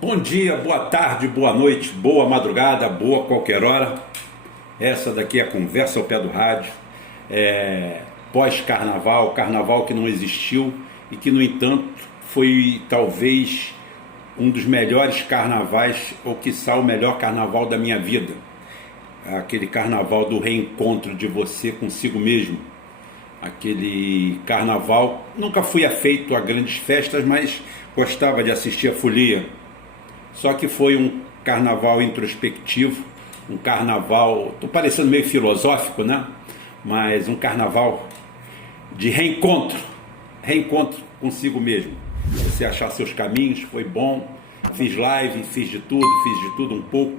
Bom dia, boa tarde, boa noite, boa madrugada, boa qualquer hora. Essa daqui é a conversa ao pé do rádio. Pós-carnaval, carnaval que não existiu e que, no entanto, foi talvez um dos melhores carnavais, ou quiçá o melhor carnaval da minha vida. Aquele carnaval do reencontro de você consigo mesmo. Aquele carnaval, nunca fui afeito a grandes festas, mas gostava de assistir a folia. Só que foi um carnaval introspectivo, um carnaval, estou parecendo meio filosófico, né? Mas um carnaval de reencontro, reencontro consigo mesmo. Você achar seus caminhos, foi bom. Fiz live, fiz de tudo um pouco.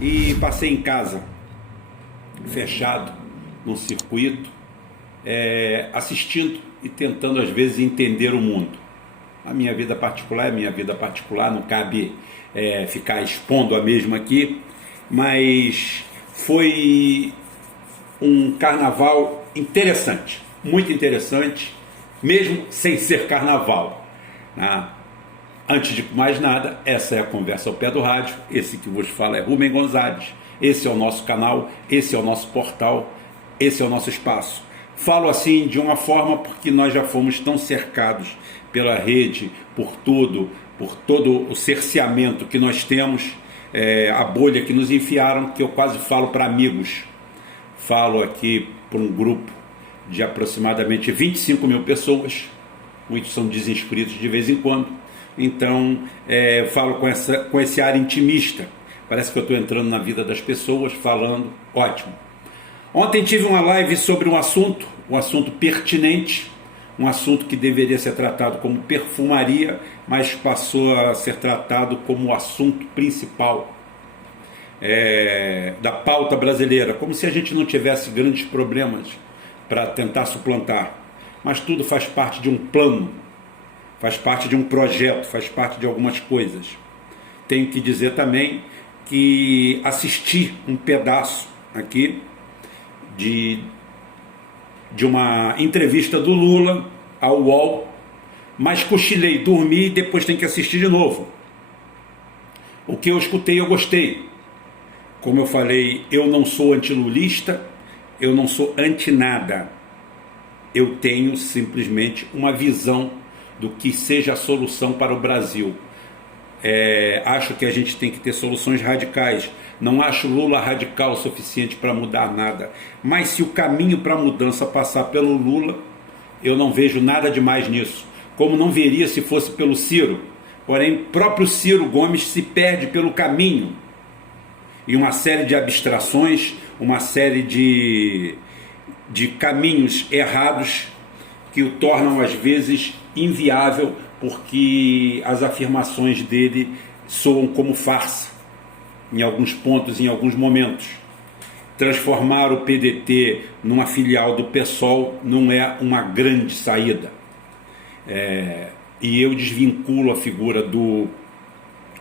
E passei em casa, fechado, num circuito, assistindo e tentando às vezes entender o mundo. A minha vida particular é minha vida particular, não cabe ficar expondo a mesma aqui, mas foi um carnaval interessante, muito interessante, mesmo sem ser carnaval, né? Antes de mais nada, essa é a conversa ao pé do rádio, esse que vos fala é Rubem Gonzalez, esse é o nosso canal, esse é o nosso portal, esse é o nosso espaço. Falo assim de uma forma porque nós já fomos tão cercados pela rede, por todo o cerceamento que nós temos, a bolha que nos enfiaram, que eu quase falo para amigos. Falo aqui para um grupo de aproximadamente 25 mil pessoas, muitos são desinscritos de vez em quando, então falo com esse ar intimista, parece que eu estou entrando na vida das pessoas, falando, ótimo. Ontem tive uma live sobre um assunto pertinente, um assunto que deveria ser tratado como perfumaria, mas passou a ser tratado como o assunto principal da pauta brasileira, como se a gente não tivesse grandes problemas para tentar suplantar. Mas tudo faz parte de um plano, faz parte de um projeto, faz parte de algumas coisas. Tenho que dizer também que assisti um pedaço aqui de uma entrevista do Lula ao UOL, mas cochilei, dormi e depois tem que assistir de novo. O que eu escutei eu gostei. Como eu falei, eu não sou antilulista, eu não sou anti-nada. Eu tenho simplesmente uma visão do que seja a solução para o Brasil. Acho que a gente tem que ter soluções radicais. Não acho Lula radical o suficiente para mudar nada. Mas se o caminho para a mudança passar pelo Lula, eu não vejo nada demais nisso. Como não veria se fosse pelo Ciro. Porém, próprio Ciro Gomes se perde pelo caminho. E uma série de abstrações, uma série de caminhos errados que o tornam às vezes inviável, porque as afirmações dele soam como farsa em alguns pontos, em alguns momentos. Transformar o PDT numa filial do PSOL não é uma grande saída. E eu desvinculo a figura do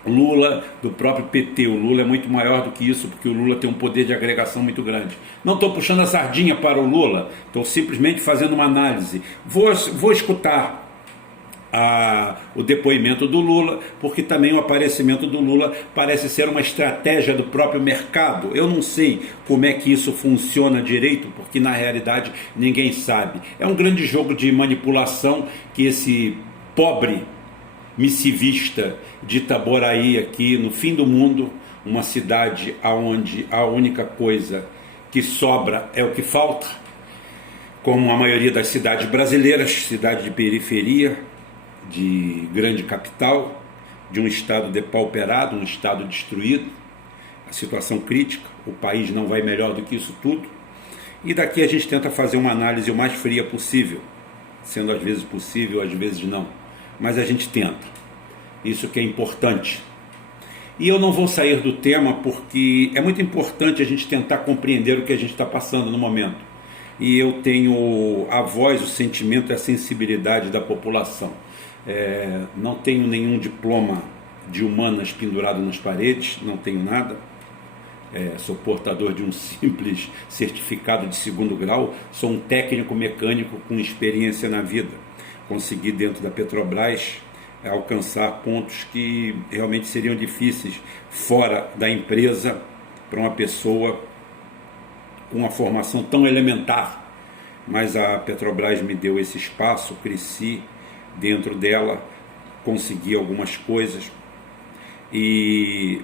Lula do próprio PT. O Lula é muito maior do que isso, porque o Lula tem um poder de agregação muito grande. Não estou puxando a sardinha para o Lula, estou simplesmente fazendo uma análise. Vou escutar o depoimento do Lula, porque também o aparecimento do Lula parece ser uma estratégia do próprio mercado. Eu não sei como é que isso funciona direito, porque na realidade ninguém sabe. É um grande jogo de manipulação que esse pobre missivista de Itaboraí, aqui no fim do mundo, uma cidade onde a única coisa que sobra é o que falta, como a maioria das cidades brasileiras, cidade de periferia, de grande capital, de um estado depauperado, um estado destruído, a situação crítica, o país não vai melhor do que isso tudo, e daqui a gente tenta fazer uma análise o mais fria possível, sendo às vezes possível, às vezes não, mas a gente tenta, isso que é importante. E eu não vou sair do tema porque é muito importante a gente tentar compreender o que a gente está passando no momento, e eu tenho a voz, o sentimento e a sensibilidade da população. Não tenho nenhum diploma de humanas pendurado nas paredes, não tenho nada, sou portador de um simples certificado de 2º grau, sou um técnico mecânico com experiência na vida, consegui dentro da Petrobras alcançar pontos que realmente seriam difíceis fora da empresa para uma pessoa com uma formação tão elementar. Mas a Petrobras me deu esse espaço, cresci dentro dela, consegui algumas coisas e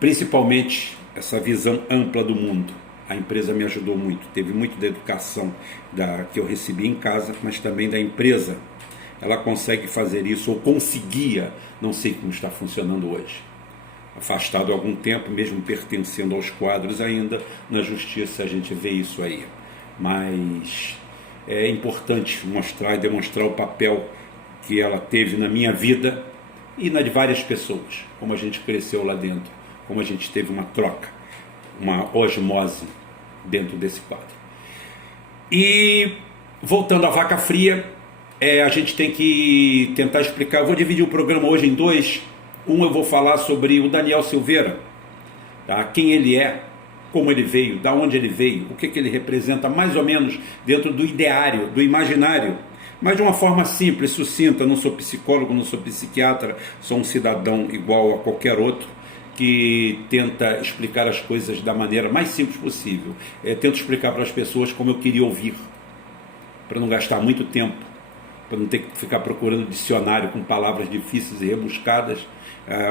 principalmente essa visão ampla do mundo. A empresa me ajudou muito, teve muito da educação que eu recebi em casa, mas também da empresa. Ela consegue fazer isso, ou conseguia, não sei como está funcionando hoje. Afastado há algum tempo, mesmo pertencendo aos quadros ainda, na justiça a gente vê isso aí. Mas é importante mostrar e demonstrar o papel que ela teve na minha vida e na de várias pessoas, como a gente cresceu lá dentro, como a gente teve uma troca, uma osmose dentro desse quadro. E voltando à vaca fria, a gente tem que tentar explicar. Eu vou dividir o programa hoje em dois. Eu vou falar sobre o Daniel Silveira, tá? Quem ele é, como ele veio, da onde ele veio, o que ele representa, mais ou menos dentro do ideário, do imaginário, mas de uma forma simples, sucinta. Não sou psicólogo, não sou psiquiatra, sou um cidadão igual a qualquer outro, que tenta explicar as coisas da maneira mais simples possível. Tento explicar para as pessoas como eu queria ouvir, para não gastar muito tempo, para não ter que ficar procurando dicionário com palavras difíceis e rebuscadas,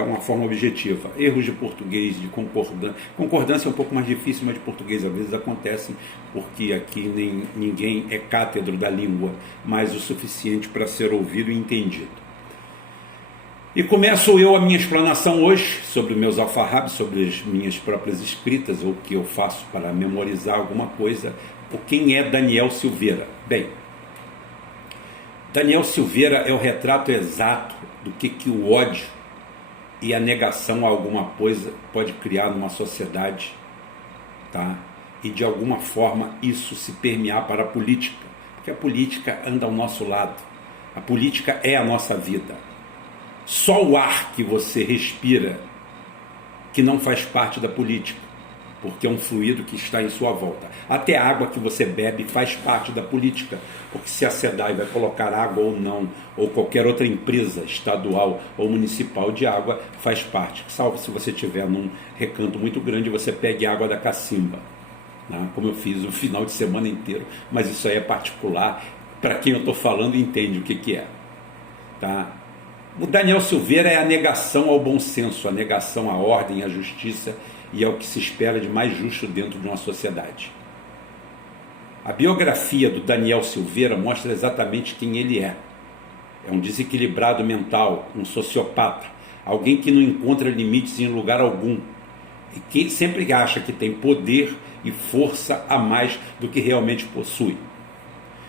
uma forma objetiva. Erros de português, de concordância. Concordância é um pouco mais difícil, mas de português às vezes acontecem, porque aqui ninguém é cátedro da língua, mas o suficiente para ser ouvido e entendido. E começo eu a minha explanação hoje sobre meus alfarrabes, sobre as minhas próprias escritas, ou o que eu faço para memorizar alguma coisa. Quem é Daniel Silveira? Bem, Daniel Silveira é o retrato exato do que o ódio e a negação a alguma coisa pode criar numa sociedade, tá? E de alguma forma isso se permear para a política, porque a política anda ao nosso lado, a política é a nossa vida. Só o ar que você respira que não faz parte da política, porque é um fluido que está em sua volta. Até a água que você bebe faz parte da política, porque se a SEDAI vai colocar água ou não, ou qualquer outra empresa estadual ou municipal de água, faz parte. Salvo se você estiver num recanto muito grande e você pegue água da cacimba, né? Como eu fiz o final de semana inteiro, mas isso aí é particular, para quem eu estou falando entende o que é. Tá? O Daniel Silveira é a negação ao bom senso, a negação à ordem, à justiça e ao que se espera de mais justo dentro de uma sociedade. A biografia do Daniel Silveira mostra exatamente quem ele é. É um desequilibrado mental, um sociopata, alguém que não encontra limites em lugar algum e que sempre acha que tem poder e força a mais do que realmente possui.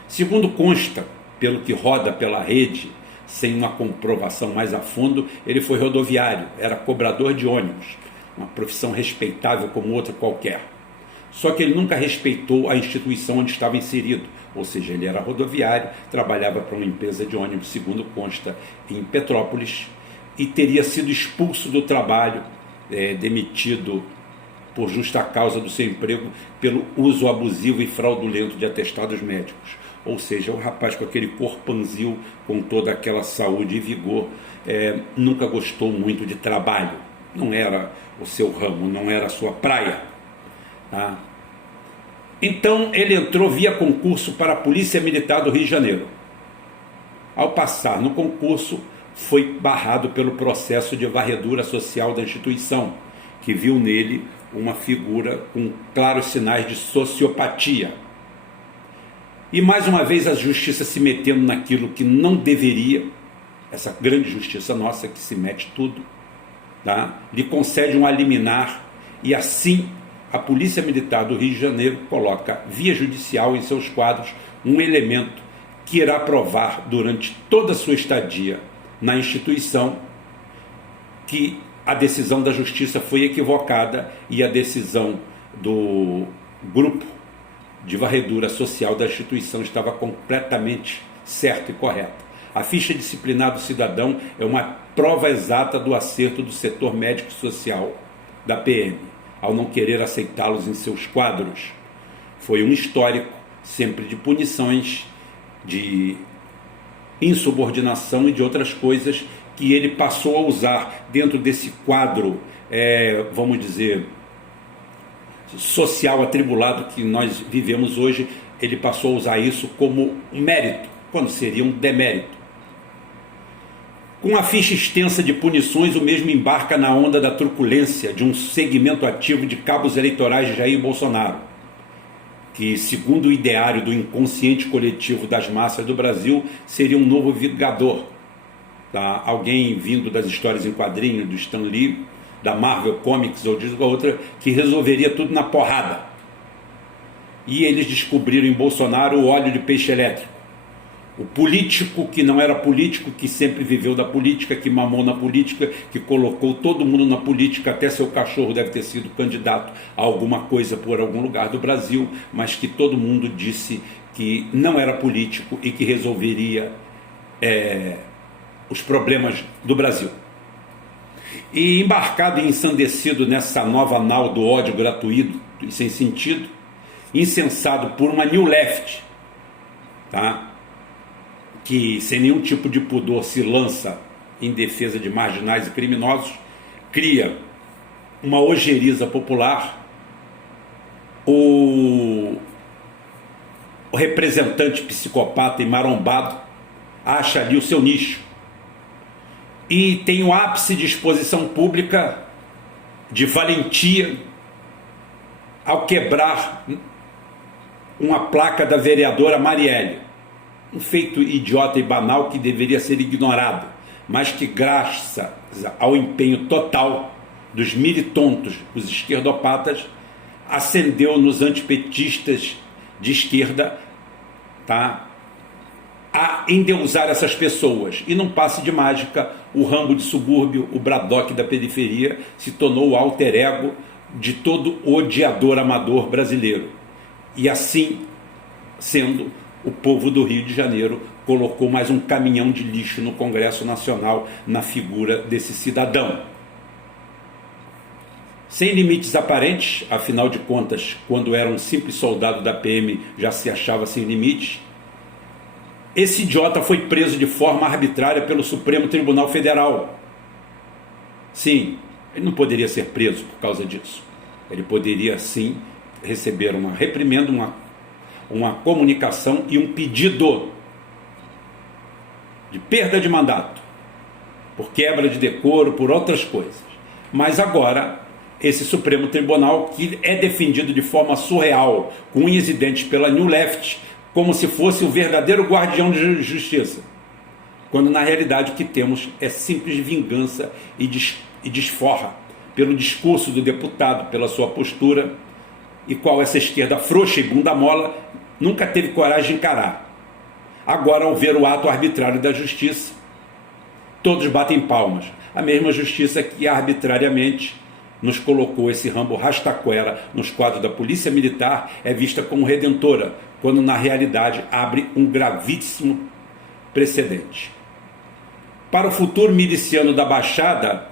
Segundo consta, pelo que roda pela rede, sem uma comprovação mais a fundo, ele foi rodoviário, era cobrador de ônibus, uma profissão respeitável como outra qualquer. Só que ele nunca respeitou a instituição onde estava inserido, ou seja, ele era rodoviário, trabalhava para uma empresa de ônibus, segundo consta, em Petrópolis, e teria sido expulso do trabalho, demitido por justa causa do seu emprego pelo uso abusivo e fraudulento de atestados médicos. Ou seja, o rapaz com aquele corpanzil, com toda aquela saúde e vigor, nunca gostou muito de trabalho. Não era o seu ramo, não era a sua praia. Tá? Então ele entrou via concurso para a Polícia Militar do Rio de Janeiro. Ao passar no concurso, foi barrado pelo processo de varredura social da instituição, que viu nele uma figura com claros sinais de sociopatia. E mais uma vez a justiça se metendo naquilo que não deveria, essa grande justiça nossa que se mete tudo, tá? Lhe concede um liminar e assim a Polícia Militar do Rio de Janeiro coloca via judicial em seus quadros um elemento que irá provar durante toda a sua estadia na instituição que a decisão da justiça foi equivocada e a decisão do grupo de varredura social da instituição estava completamente certa e correta. A ficha disciplinar do cidadão é uma prova exata do acerto do setor médico-social da PM, ao não querer aceitá-los em seus quadros. Foi um histórico sempre de punições, de insubordinação e de outras coisas que ele passou a usar dentro desse quadro, vamos dizer, social atribulado que nós vivemos hoje. Ele passou a usar isso como um mérito, quando seria um demérito. Com a ficha extensa de punições, o mesmo embarca na onda da truculência de um segmento ativo de cabos eleitorais de Jair Bolsonaro, que, segundo o ideário do inconsciente coletivo das massas do Brasil, seria um novo Vingador. Tá? Alguém vindo das histórias em quadrinhos do Stan Lee, da Marvel Comics ou de outra, que resolveria tudo na porrada. E eles descobriram em Bolsonaro o óleo de peixe elétrico. O político que não era político, que sempre viveu da política, que mamou na política, que colocou todo mundo na política, até seu cachorro deve ter sido candidato a alguma coisa por algum lugar do Brasil, mas que todo mundo disse que não era político e que resolveria os problemas do Brasil. E embarcado e ensandecido nessa nova nau do ódio gratuito e sem sentido, incensado por uma New Left, tá? Que sem nenhum tipo de pudor se lança em defesa de marginais e criminosos, cria uma ojeriza popular. O representante psicopata e marombado acha ali o seu nicho e tem o ápice de exposição pública de valentia ao quebrar uma placa da vereadora Marielle. Um feito idiota e banal que deveria ser ignorado, mas que, graças ao empenho total dos militontos, os esquerdopatas, acendeu nos antipetistas de esquerda, tá, a endeusar essas pessoas. E num passe de mágica, o Rambo de subúrbio, o Braddock da periferia, se tornou o alter ego de todo odiador amador brasileiro. E assim sendo, o povo do Rio de Janeiro colocou mais um caminhão de lixo no Congresso Nacional na figura desse cidadão. Sem limites aparentes, afinal de contas, quando era um simples soldado da PM já se achava sem limites, esse idiota foi preso de forma arbitrária pelo Supremo Tribunal Federal. Sim, ele não poderia ser preso por causa disso. Ele poderia sim receber uma reprimenda, uma comunicação e um pedido de perda de mandato, por quebra de decoro, por outras coisas. Mas agora, esse Supremo Tribunal, que é defendido de forma surreal, com unhas e dentes pela New Left, como se fosse o verdadeiro guardião de justiça, quando na realidade o que temos é simples vingança e desforra pelo discurso do deputado, pela sua postura, e qual essa esquerda frouxa e bunda mola nunca teve coragem de encarar. Agora, ao ver o ato arbitrário da justiça, todos batem palmas. A mesma justiça que arbitrariamente nos colocou esse Rambo Rastaquera nos quadros da Polícia Militar é vista como redentora, quando na realidade abre um gravíssimo precedente. Para o futuro miliciano da Baixada,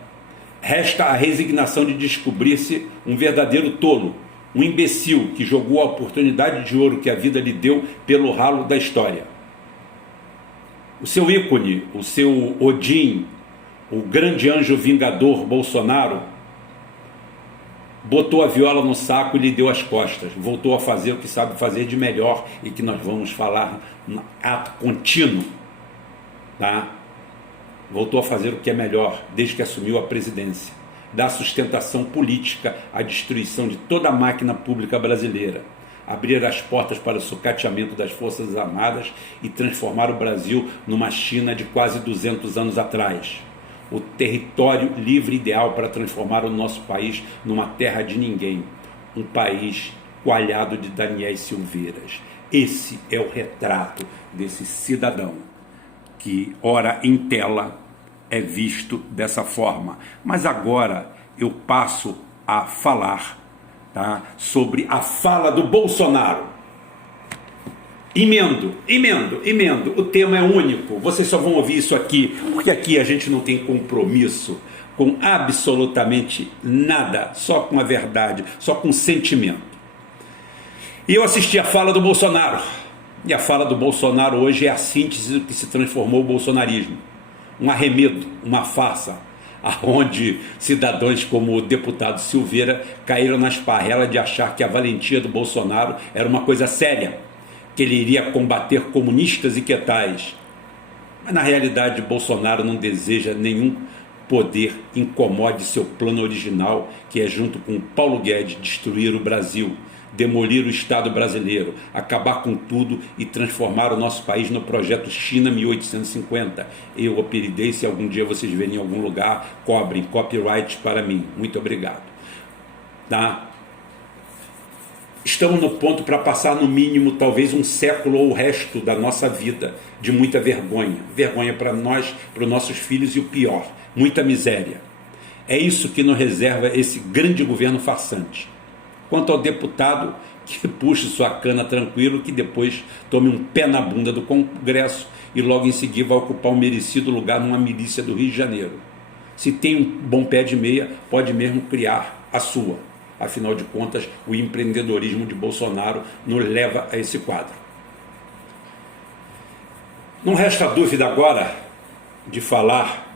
resta a resignação de descobrir-se um verdadeiro tolo, um imbecil que jogou a oportunidade de ouro que a vida lhe deu pelo ralo da história. O seu ícone, o seu Odin, o grande anjo vingador Bolsonaro, botou a viola no saco e lhe deu as costas. Voltou a fazer o que sabe fazer de melhor e que nós vamos falar no ato contínuo, tá? Voltou a fazer o que é melhor desde que assumiu a presidência. Dar sustentação política à destruição de toda a máquina pública brasileira, abrir as portas para o sucateamento das Forças Armadas e transformar o Brasil numa China de quase 200 anos atrás. O território livre ideal para transformar o nosso país numa terra de ninguém, um país coalhado de Daniéis Silveiras. Esse é o retrato desse cidadão que, ora em tela, é visto dessa forma. Mas agora eu passo a falar, tá, sobre a fala do Bolsonaro. Emendo. O tema é único. Vocês só vão ouvir isso aqui, porque aqui a gente não tem compromisso com absolutamente nada, só com a verdade, só com sentimento. E eu assisti a fala do Bolsonaro E a fala do Bolsonaro hoje é a síntese do que se transformou o bolsonarismo. Um arremedo, uma farsa, aonde cidadãos como o deputado Silveira caíram na esparrela de achar que a valentia do Bolsonaro era uma coisa séria, que ele iria combater comunistas e que tais. Mas na realidade Bolsonaro não deseja nenhum poder incomode seu plano original, que é junto com Paulo Guedes destruir o Brasil, demolir o Estado brasileiro, acabar com tudo e transformar o nosso país no projeto China 1850. Eu apelidei, se algum dia vocês verem em algum lugar, cobrem copyright para mim. Muito obrigado. Tá? Estamos no ponto para passar no mínimo talvez um século ou o resto da nossa vida de muita vergonha. Vergonha para nós, para os nossos filhos e o pior, muita miséria. É isso que nos reserva esse grande governo farsante. Quanto ao deputado, que puxe sua cana tranquilo, que depois tome um pé na bunda do Congresso e logo em seguida vai ocupar um merecido lugar numa milícia do Rio de Janeiro. Se tem um bom pé de meia, pode mesmo criar a sua. Afinal de contas, o empreendedorismo de Bolsonaro nos leva a esse quadro. Não resta dúvida agora de falar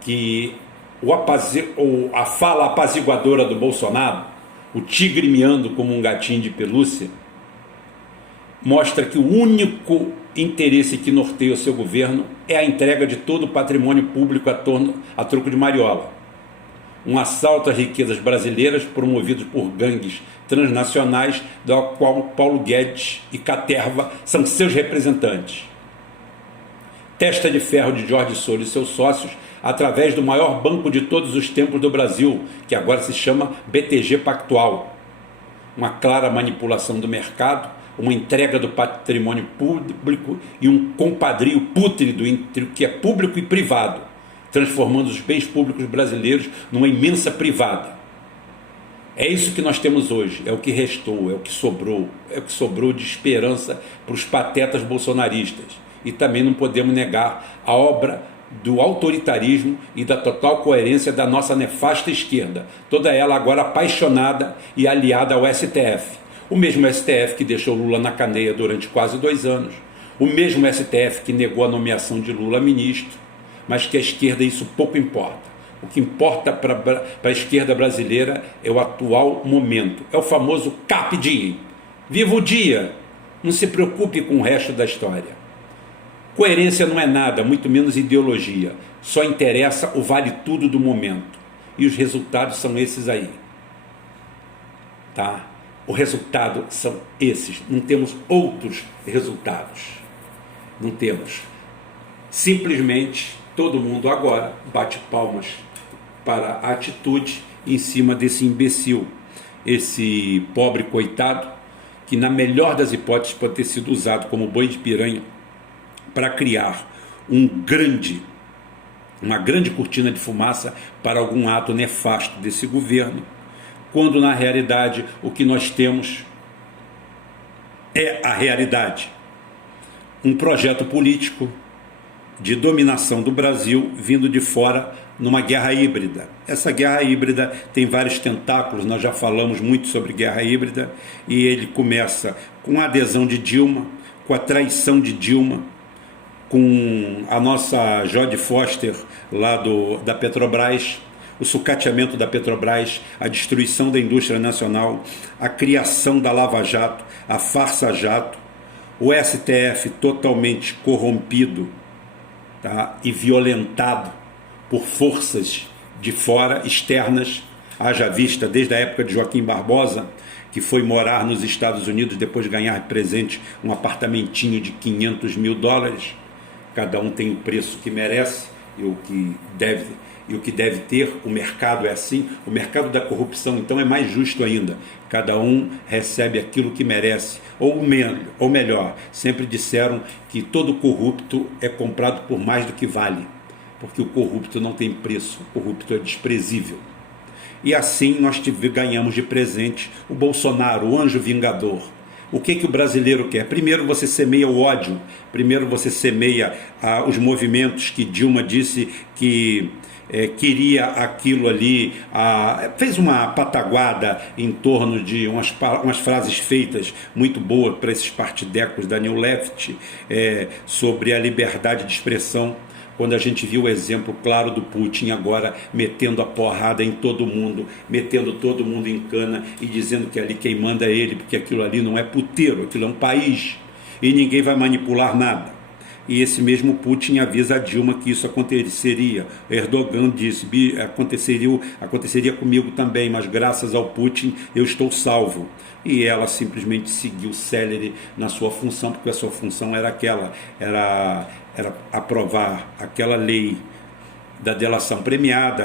que a fala apaziguadora do Bolsonaro, o tigre miando como um gatinho de pelúcia, mostra que o único interesse que norteia o seu governo é a entrega de todo o patrimônio público a troco de mariola. Um assalto às riquezas brasileiras promovido por gangues transnacionais, da qual Paulo Guedes e Caterva são seus representantes. Testa de ferro de Jorge Soros e seus sócios, através do maior banco de todos os tempos do Brasil, que agora se chama BTG Pactual. Uma clara manipulação do mercado, uma entrega do patrimônio público e um compadrio pútrido entre o que é público e privado, transformando os bens públicos brasileiros numa imensa privada. É isso que nós temos hoje, é o que restou, é o que sobrou de esperança para os patetas bolsonaristas. E também não podemos negar a obra do autoritarismo e da total coerência da nossa nefasta esquerda, toda ela agora apaixonada e aliada ao STF. O mesmo STF que deixou Lula na cadeia durante quase 2 anos, o mesmo STF que negou a nomeação de Lula a ministro, mas que a esquerda isso pouco importa. O que importa para a esquerda brasileira é o atual momento, é o famoso Carpe Diem. Viva o dia, não se preocupe com o resto da história. Coerência não é nada, muito menos ideologia. Só interessa o vale tudo do momento. E os resultados são esses aí. Tá? O resultado são esses. Não temos outros resultados. Não temos. Simplesmente todo mundo agora bate palmas para a atitude em cima desse imbecil. Esse pobre coitado que na melhor das hipóteses pode ter sido usado como boi de piranha para criar uma grande cortina de fumaça para algum ato nefasto desse governo, quando na realidade o que nós temos é a realidade. Um projeto político de dominação do Brasil vindo de fora numa guerra híbrida. Essa guerra híbrida tem vários tentáculos, nós já falamos muito sobre guerra híbrida, e ele começa com a adesão de Dilma, com a traição de Dilma, com a nossa Jodie Foster lá da Petrobras, o sucateamento da Petrobras, a destruição da indústria nacional, a criação da Lava Jato, a farsa jato, o STF totalmente corrompido, tá, e violentado por forças de fora, externas, haja vista desde a época de Joaquim Barbosa, que foi morar nos Estados Unidos depois de ganhar de presente um apartamentinho de $500 mil. Cada um tem o preço que merece e o que deve ter. O mercado é assim. O mercado da corrupção, então, é mais justo ainda. Cada um recebe aquilo que merece, ou melhor, sempre disseram que todo corrupto é comprado por mais do que vale, porque o corrupto não tem preço, o corrupto é desprezível. E assim nós ganhamos de presente o Bolsonaro, o anjo vingador. O que o brasileiro quer? Primeiro você semeia o ódio, primeiro você semeia os movimentos que Dilma disse que queria aquilo ali, fez uma pataguada em torno de umas frases feitas muito boas para esses partidecos da New Left, sobre a liberdade de expressão, quando a gente viu o exemplo claro do Putin agora metendo a porrada em todo mundo, metendo todo mundo em cana e dizendo que ali quem manda é ele, porque aquilo ali não é puteiro, aquilo é um país e ninguém vai manipular nada. E esse mesmo Putin avisa a Dilma que isso aconteceria. Erdogan disse, aconteceria comigo também, mas graças ao Putin eu estou salvo. E ela simplesmente seguiu célere na sua função, porque a sua função era aquela, era aprovar aquela lei da delação premiada,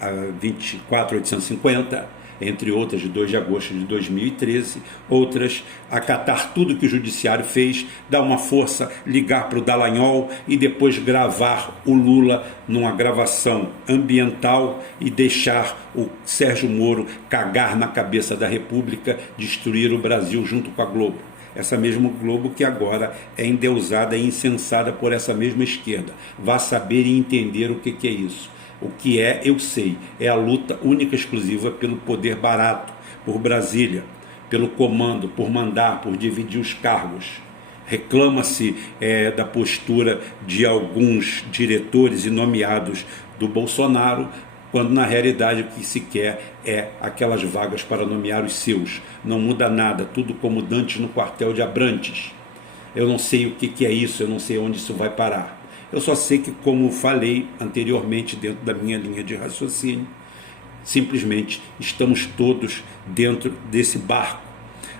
a 24.850, entre outras, de 2 de agosto de 2013, outras, acatar tudo que o judiciário fez, dar uma força, ligar para o Dallagnol e depois gravar o Lula numa gravação ambiental e deixar o Sérgio Moro cagar na cabeça da República, destruir o Brasil junto com a Globo. Essa mesma Globo que agora é endeusada e incensada por essa mesma esquerda. Vá saber e entender o que é isso. O que é, eu sei, é a luta única e exclusiva pelo poder barato, por Brasília, pelo comando, por mandar, por dividir os cargos. Reclama-se da postura de alguns diretores e nomeados do Bolsonaro, quando na realidade o que se quer é aquelas vagas para nomear os seus. Não muda nada, tudo como dantes no quartel de Abrantes. Eu não sei o que é isso, eu não sei onde isso vai parar. Eu só sei que, como falei anteriormente dentro da minha linha de raciocínio, simplesmente estamos todos dentro desse barco,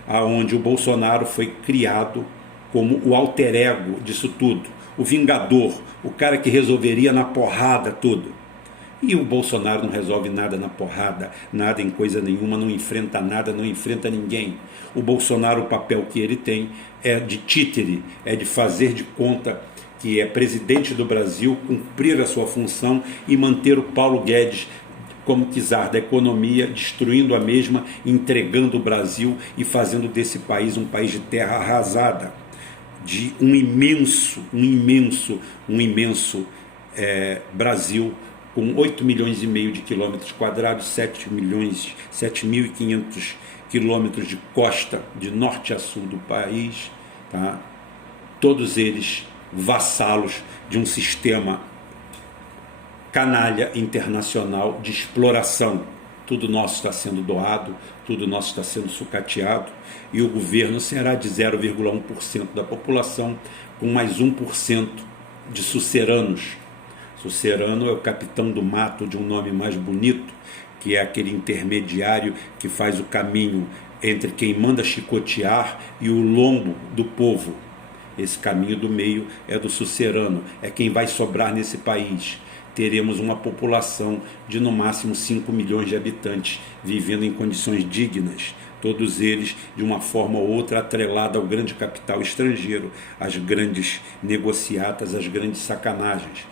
aonde o Bolsonaro foi criado como o alter ego disso tudo, o vingador, o cara que resolveria na porrada tudo. E o Bolsonaro não resolve nada na porrada, nada em coisa nenhuma, não enfrenta nada, não enfrenta ninguém. O Bolsonaro, o papel que ele tem é de títere, é de fazer de conta que é presidente do Brasil, cumprir a sua função e manter o Paulo Guedes como czar da economia, destruindo a mesma, entregando o Brasil e fazendo desse país um país de terra arrasada, de um imenso Brasil, com 8 milhões e meio de quilômetros quadrados, 7.500 quilômetros de costa, de norte a sul do país, tá? Todos eles vassalos de um sistema canalha internacional de exploração. Tudo nosso está sendo doado, tudo nosso está sendo sucateado, e o governo será de 0,1% da população, com mais 1% de suceranos. Sucerano é o capitão do mato, de um nome mais bonito, que é aquele intermediário que faz o caminho entre quem manda chicotear e o lombo do povo. Esse caminho do meio é do sucerano, é quem vai sobrar nesse país. Teremos uma população de no máximo 5 milhões de habitantes vivendo em condições dignas, todos eles de uma forma ou outra atrelada ao grande capital estrangeiro, às grandes negociatas, às grandes sacanagens.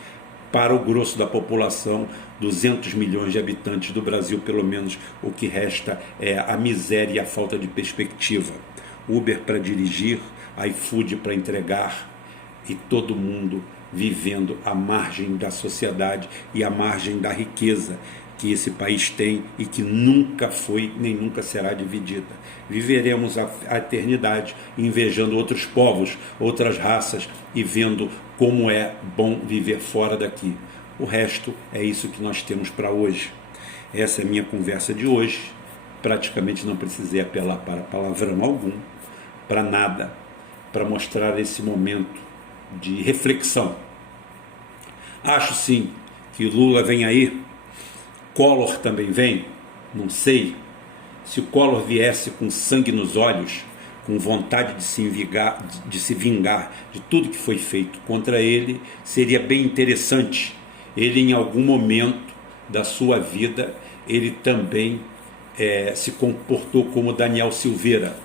Para o grosso da população, 200 milhões de habitantes do Brasil, pelo menos, o que resta é a miséria e a falta de perspectiva. Uber para dirigir, iFood para entregar, e todo mundo vivendo à margem da sociedade e à margem da riqueza que esse país tem e que nunca foi nem nunca será dividida. Viveremos a eternidade invejando outros povos, outras raças e vendo como é bom viver fora daqui. O resto é isso que nós temos para hoje. Essa é a minha conversa de hoje. Praticamente não precisei apelar para palavrão algum, para nada, para mostrar esse momento de reflexão. Acho sim que Lula vem aí, Collor também vem, não sei. Se o Collor viesse com sangue nos olhos, com vontade de se vingar de tudo que foi feito contra ele, seria bem interessante. Ele, em algum momento da sua vida, ele também se comportou como Daniel Silveira.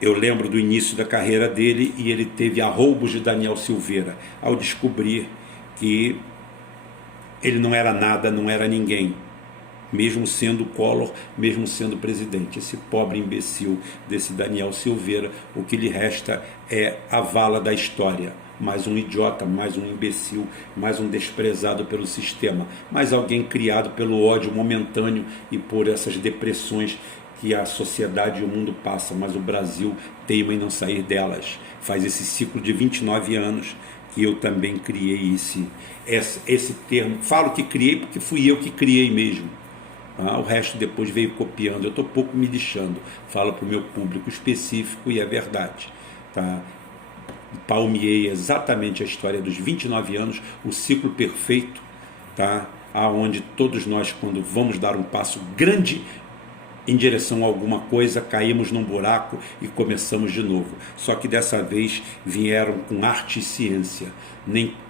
Eu lembro do início da carreira dele e ele teve arroubos de Daniel Silveira, ao descobrir que ele não era nada, não era ninguém, mesmo sendo Collor, mesmo sendo presidente. Esse pobre imbecil desse Daniel Silveira, o que lhe resta é a vala da história, mais um idiota, mais um imbecil, mais um desprezado pelo sistema, mais alguém criado pelo ódio momentâneo e por essas depressões que a sociedade e o mundo passam, mas o Brasil teima em não sair delas. Faz esse ciclo de 29 anos que eu também criei esse termo. Falo que criei porque fui eu que criei mesmo. O resto depois veio copiando. Eu estou pouco me lixando. Falo para o meu público específico e é verdade. Tá? Palmeei exatamente a história dos 29 anos, o ciclo perfeito, tá? Aonde todos nós, quando vamos dar um passo grande em direção a alguma coisa, caímos num buraco e começamos de novo. Só que dessa vez vieram com arte e ciência.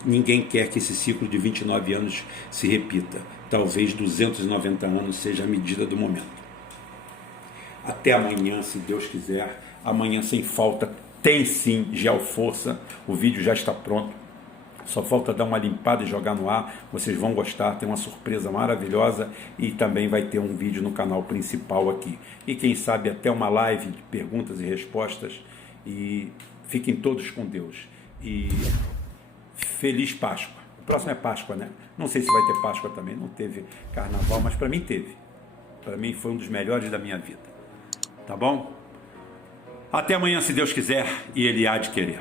Ninguém quer que esse ciclo de 29 anos se repita. Talvez 290 anos seja a medida do momento. Até amanhã, se Deus quiser. Amanhã sem falta tem sim Geoforça. O vídeo já está pronto. Só falta dar uma limpada e jogar no ar. Vocês vão gostar, tem uma surpresa maravilhosa e também vai ter um vídeo no canal principal aqui. E quem sabe até uma live de perguntas e respostas. E fiquem todos com Deus. E feliz Páscoa. O próximo é Páscoa, né? Não sei se vai ter Páscoa também, não teve Carnaval, mas para mim teve. Para mim foi um dos melhores da minha vida. Tá bom? Até amanhã, se Deus quiser, e Ele há de querer.